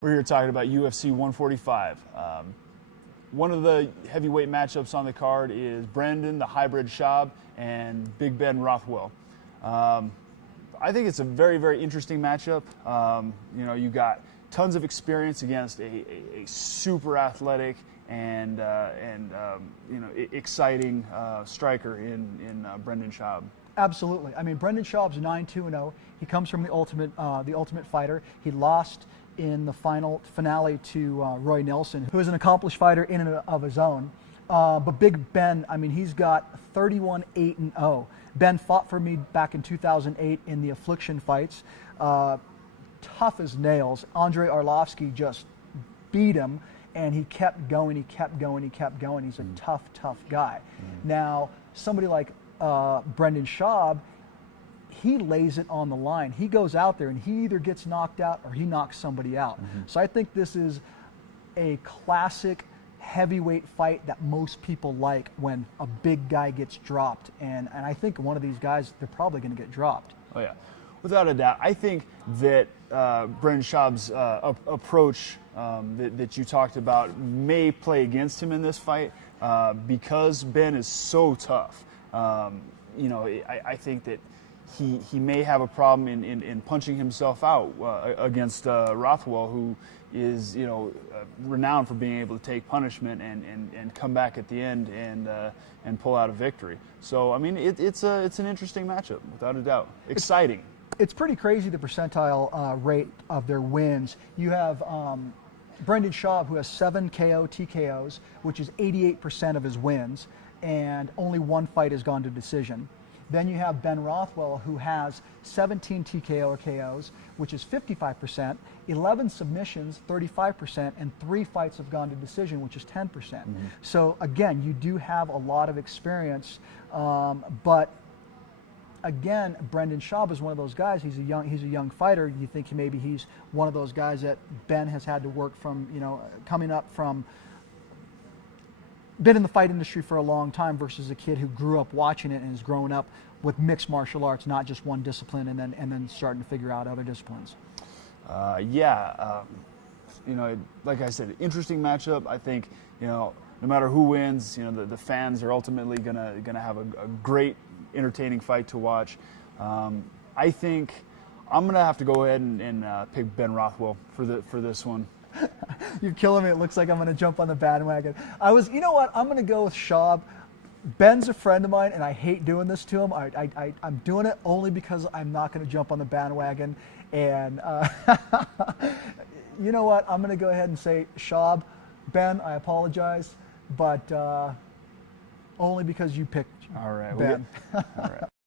We're here talking about UFC 145. One of the heavyweight matchups on the card is Brandon, the hybrid Schaub, and Big Ben Rothwell. I think it's a very, very interesting matchup. You got tons of experience against a super athletic and exciting striker in Brendan Schaub. Absolutely. I mean, Brendan Schaub's 9-2-0. He comes from the Ultimate Fighter. He lost in the finale to Roy Nelson, who is an accomplished fighter in and of his own. But Big Ben, I mean, he's got 31-8-0. Ben fought for me back in 2008 in the Affliction fights. Tough as nails. Andrei Arlovsky just beat him, and he kept going, he kept going, he kept going. He's a tough guy. Now, somebody like Brendan Schaub, he lays it on the line. He goes out there and he either gets knocked out or he knocks somebody out. So I think this is a classic heavyweight fight that most people like when a big guy gets dropped. And I think one of these guys, they're probably going to get dropped. Oh, yeah. Without a doubt. I think that Brendan Schaub's approach that you talked about may play against him in this fight because Ben is so tough. I think that he may have a problem in punching himself out against Rothwell, who is renowned for being able to take punishment and come back at the end and pull out a victory. So I mean it's an interesting matchup without a doubt. Exciting. It's pretty crazy the percentile rate of their wins. You have Brendan Schaub, who has 7 KO TKOs, which is 88% of his wins, and only one fight has gone to decision. Then you have Ben Rothwell, who has 17 TKO or KOs, which is 55%, 11 submissions, 35%, and 3 fights have gone to decision, which is 10%. So again, you do have a lot of experience, but again, Brendan Schaub is one of those guys. He's a young fighter. You think maybe he's one of those guys that Ben has had to work from, coming up from. Been in the fight industry for a long time versus a kid who grew up watching it and is growing up with mixed martial arts, not just one discipline, and then starting to figure out other disciplines. Like I said, interesting matchup. I think no matter who wins, the fans are ultimately gonna have a great, entertaining fight to watch. I think I'm gonna have to go ahead and pick Ben Rothwell for this one. You're killing me. It looks like I'm going to jump on the bandwagon. You know what? I'm going to go with Schaub. Ben's a friend of mine, and I hate doing this to him. I'm doing it only because I'm not going to jump on the bandwagon. And you know what? I'm going to go ahead and say Schaub. Ben, I apologize, but only because you picked All right, Ben. All right.